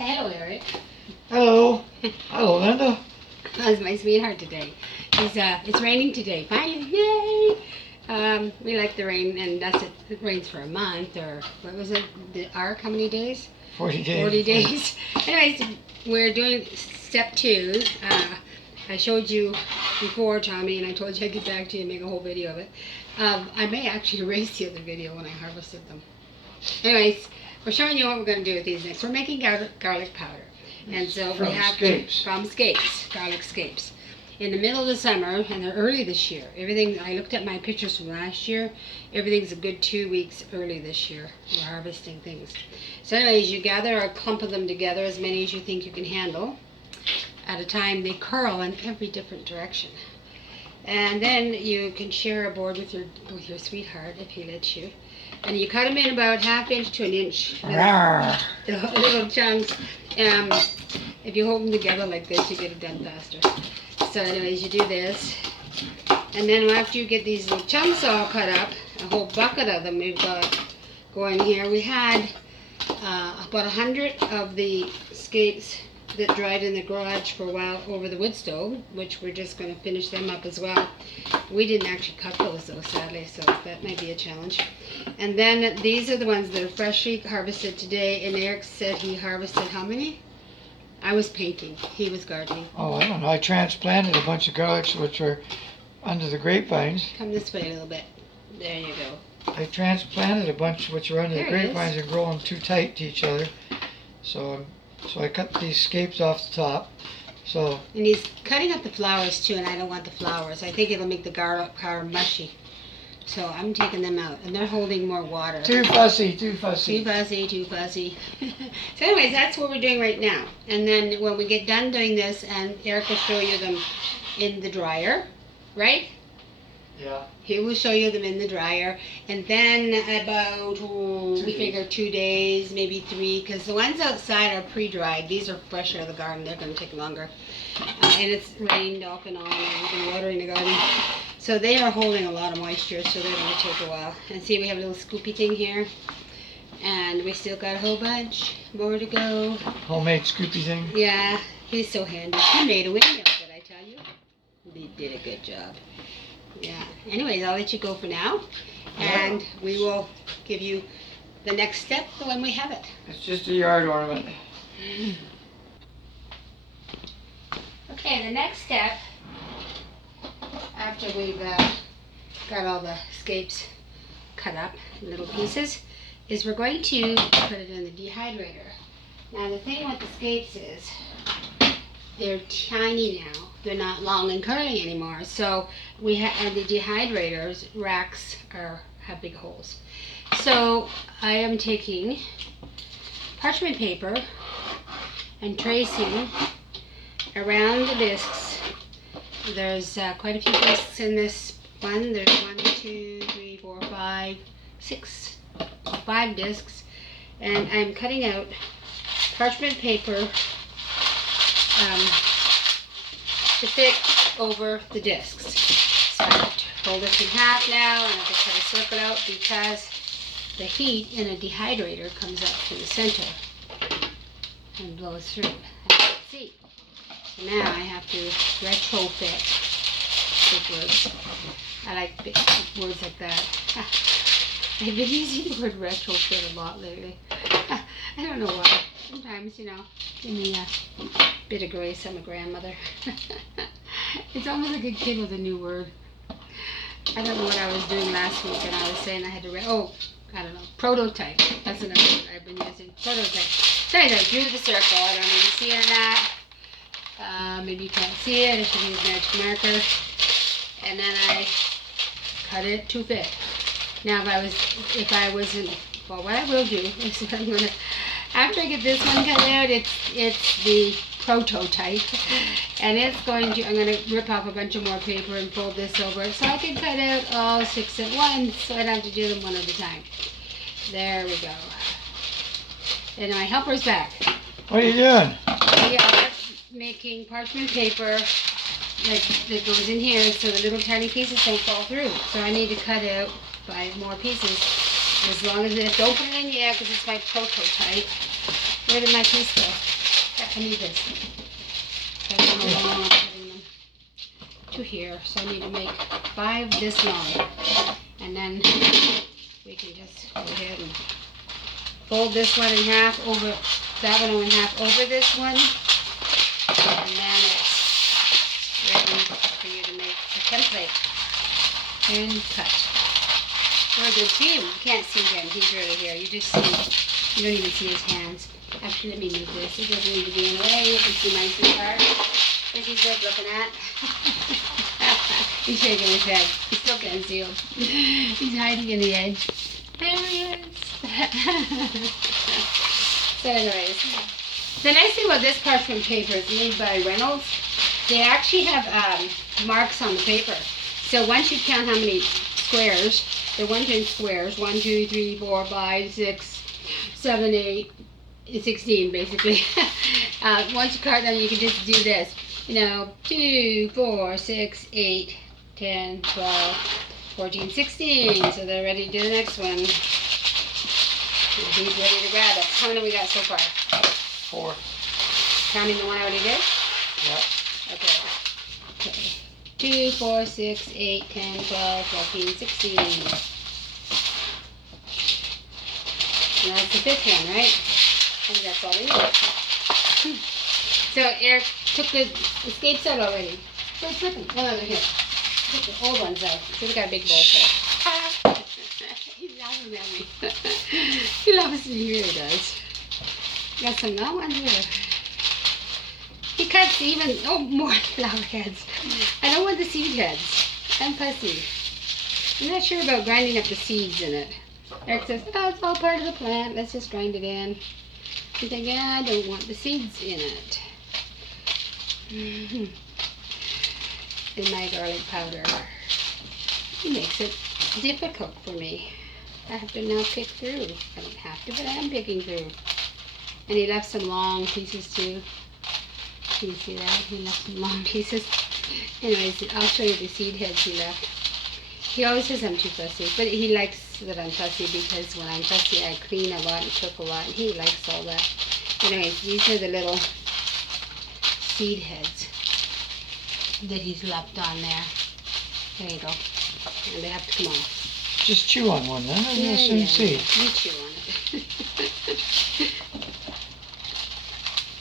Say hello, Eric. Hello. Hello, Linda. That's my sweetheart today. It's raining today. Finally, yay! We like the rain, and that's it. It rains for a month, or what was it? The arc? How many days? 40 days. 40 days. Anyways, we're doing step 2. I showed you before, Tommy, and I told you I'd get back to you and make a whole video of it. I may actually erase the other video when I harvested them. Anyways, we're showing you what we're going to do with these next. We're making garlic powder. And so we have scapes. From scapes, garlic scapes. In the middle of the summer, and they're early this year. Everything, I looked at my pictures from last year. Everything's a good 2 weeks early this year. We're harvesting things. So anyways, you gather a clump of them together, as many as you think you can handle. At a time, they curl in every different direction. And then you can share a board with your sweetheart, if he lets you. And you cut them in about 1/2 inch to 1 inch. Little chunks. If you hold them together like this, you get it done faster. So anyways, you do this. And then after you get these little chunks all cut up, a whole bucket of them we've got going here. We had about 100 of the scapes that dried in the garage for a while over the wood stove, which we're just going to finish them up as well. We didn't actually cut those though, sadly, so that might be a challenge. And then these are the ones that are freshly harvested today, and Eric said he harvested how many? I was painting, he was gardening. Oh, I don't know. I transplanted a bunch of garlics which were under the grapevines. Come this way a little bit. There you go. I transplanted a bunch which were under There the it grapevines and grow them too tight to each other. So I cut these scapes off the top. So. And he's cutting up the flowers too, and I don't want the flowers. I think it'll make the garlic powder mushy. So I'm taking them out, and they're holding more water. Too fussy, too fussy. Too fussy, too fussy. So anyways, that's what we're doing right now. And then when we get done doing this, and Eric will show you them in the dryer, right? Yeah. He will show you them in the dryer. And then about, we figure 2 days, maybe 3, because the ones outside are pre-dried. These are fresh out of the garden. They're going to take longer. And it's rained off and on, and we've been watering the garden. So they are holding a lot of moisture, so they're going to take a while. And see, we have a little scoopy thing here. And we still got a whole bunch more to go. Homemade scoopy thing. Yeah, he's so handy. He made a windmill, did I tell you? He did a good job. Yeah. Anyways, I'll let you go for now. And we will give you the next step when we have it. It's just a yard ornament. Okay, the next step, after we've got all the scapes cut up in little pieces, is we're going to put it in the dehydrator. Now the thing with the scapes is they're tiny now. They're not long and curly anymore. So we have the dehydrators racks have big holes. So I am taking parchment paper and tracing around the discs. There's quite a few discs in this one. There's 1, 2, 3, 4, 5, 6, 5 discs, and I'm cutting out parchment paper to fit over the discs. So I have to fold this in half now, and I have to cut a circle out because the heat in a dehydrator comes up to the center and blows through, as you can see. So now I have to retrofit big words. I like big words like that. I've been using the word retrofit a lot lately. I don't know why. Sometimes, you know, give me a bit of grace. I'm a grandmother. It's almost like a kid with a new word. I don't know what I was doing last week, and I was saying I had to I don't know, prototype. That's another word I've been using. Prototype. So I drew the circle. I don't know if you see it or not. Maybe you can't see it. I should use magic marker. And then I cut it to fit. Now if I wasn't, well, what I will do is I'm gonna, after I get this one cut out, it's the prototype, and I'm gonna rip off a bunch of more paper and fold this over it so I can cut out all 6 at once, so I don't have to do them one at a time. There we go. And my helper's back. What are you doing? We are making parchment paper that goes in here so the little tiny pieces don't fall through. So I need to cut out 5 more pieces. As long as don't put it in yet because it's my prototype. Where did my piece go? I need this. So I'm putting them to here. So I need to make 5 this long. And then we can just go ahead and fold this one in half over, that one in half over this one. And then it's ready for you to make a template. And cut. We're a good team. You can't see him. He's really here. You just see, you don't even see his hands. Actually, let me move this. It doesn't need to be in the way. You can see my sweetheart. This is worth looking at. He's shaking his head. He's still concealed. He's hiding in the edge. There he is. So anyways, the nice thing about this parchment paper is made by Reynolds. They actually have marks on the paper. So once you count how many squares, they're 1 to squares, 1, 2, 3, 4, 5, 6, 7, 8, 16 basically. Once you count them, you can just do this. 2, 4, 6, 8, 10, 12, 14, 16. So they're ready to do the next one. And he's ready to grab it. How many we got so far? 4. Counting the one I already did? Yeah. Okay. 2, 4, 6, 8, 10, 12, 14, 16. And that's the 5th one, right? I think that's all we need. So Eric took the escapes out already. So it's looking. Oh, no, here. Take the old ones out. So we got a big bowl full. He's laughing at me. He loves me, he really does. Got some long ones here. He cuts even, more flower heads. I don't want the seed heads. I'm fussy. I'm not sure about grinding up the seeds in it. Eric says, it's all part of the plant. Let's just grind it in. I think, I don't want the seeds in it. In my garlic powder. It makes it difficult for me. I have to now pick through. I don't have to, but I am picking through. And he left some long pieces too. Can you see that? He left some long pieces. Anyways, I'll show you the seed heads he left. He always says I'm too fussy, but he likes that I'm fussy because when I'm fussy I clean a lot and cook a lot, and he likes all that. Anyways, these are the little seed heads that he's left on there. There you go. And they have to come off. Just chew on one, then, and you'll soon see. You chew on it.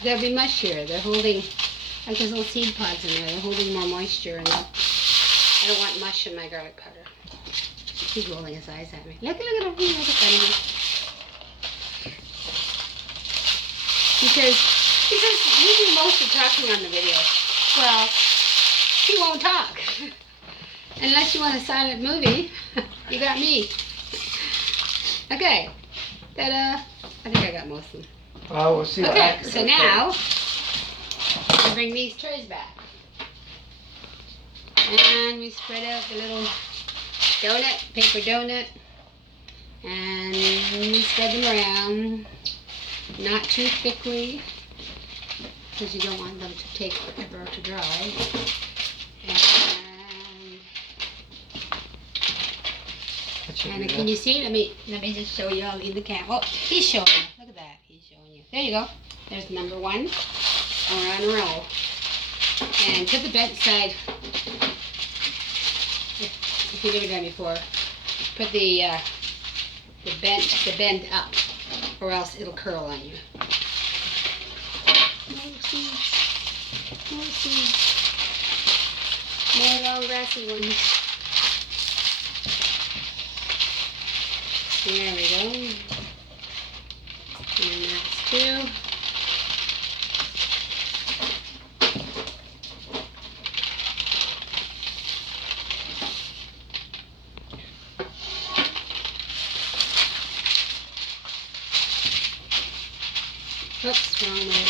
There'll be much here. They're holding, like there's little seed pods in there. They're holding more moisture in them. I don't want mush in my garlic powder. He's rolling his eyes at me. Look at him. He's like a funny. Because he says you do most of the talking on the video. Well, he won't talk. Unless you want a silent movie. You got me. Okay. Ta-da. I think I got most of them. Well, we'll see. Okay, so now we bring these trays back. And we spread out the little donut, paper donut. And we spread them around. Not too thickly, because you don't want them to take forever to dry. And can you see? Let me just show you all in the camera. Oh, he's showing you. Look at that. He's showing you. There you go. There's number 1. Around a row. And put the bent side. If you've never done it before, put the bend up, or else it'll curl on you. More seeds. More seeds. More long grassy ones. There we go. And that's 2. Oops, wrong way.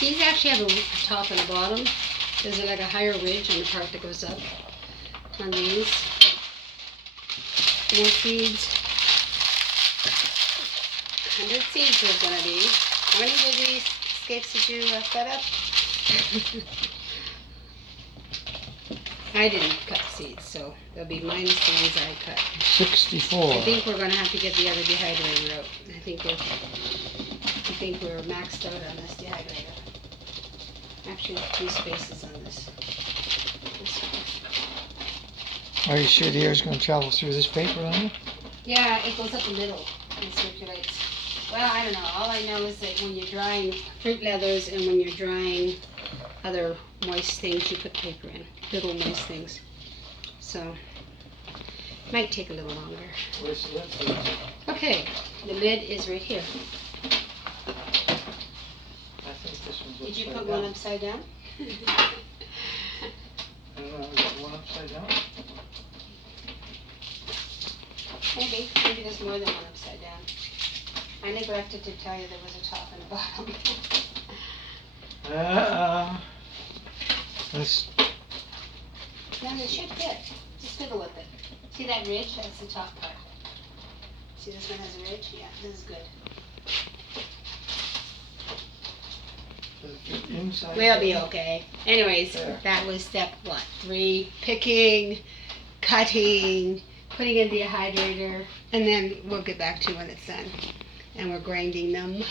These actually have a top and a bottom. There's like a higher ridge on the part that goes up on these. More seeds. 100 seeds there's going to be. How many of these escapes did you set up? I didn't cut seeds, so they'll be minus the ones I cut. 64. I think we're gonna have to get the other dehydrator out. I think we're maxed out on this dehydrator. Actually, 3 spaces on this. Are you sure the air is going to travel through this paper on it? Yeah, it goes up the middle and circulates. Well, I don't know. All I know is that when you're drying fruit leathers and when you're drying other moist things, you put paper in. Little moist things. So, it might take a little longer. Where's the lid, please? Okay, the lid is right here. I think this one's Did you upside put down. one upside down? I don't know, is that one upside down? Maybe there's more than one upside down. I neglected to tell you there was a top and a bottom. Let's, No, it should fit. Just fiddle with it. See that ridge? That's the top part. See this one has a ridge? Yeah, this is good. does it fit inside? We'll be okay. Anyways, There. that was step what? 3, picking, cutting, putting in the dehydrator, and then we'll get back to when it's done. And we're grinding them.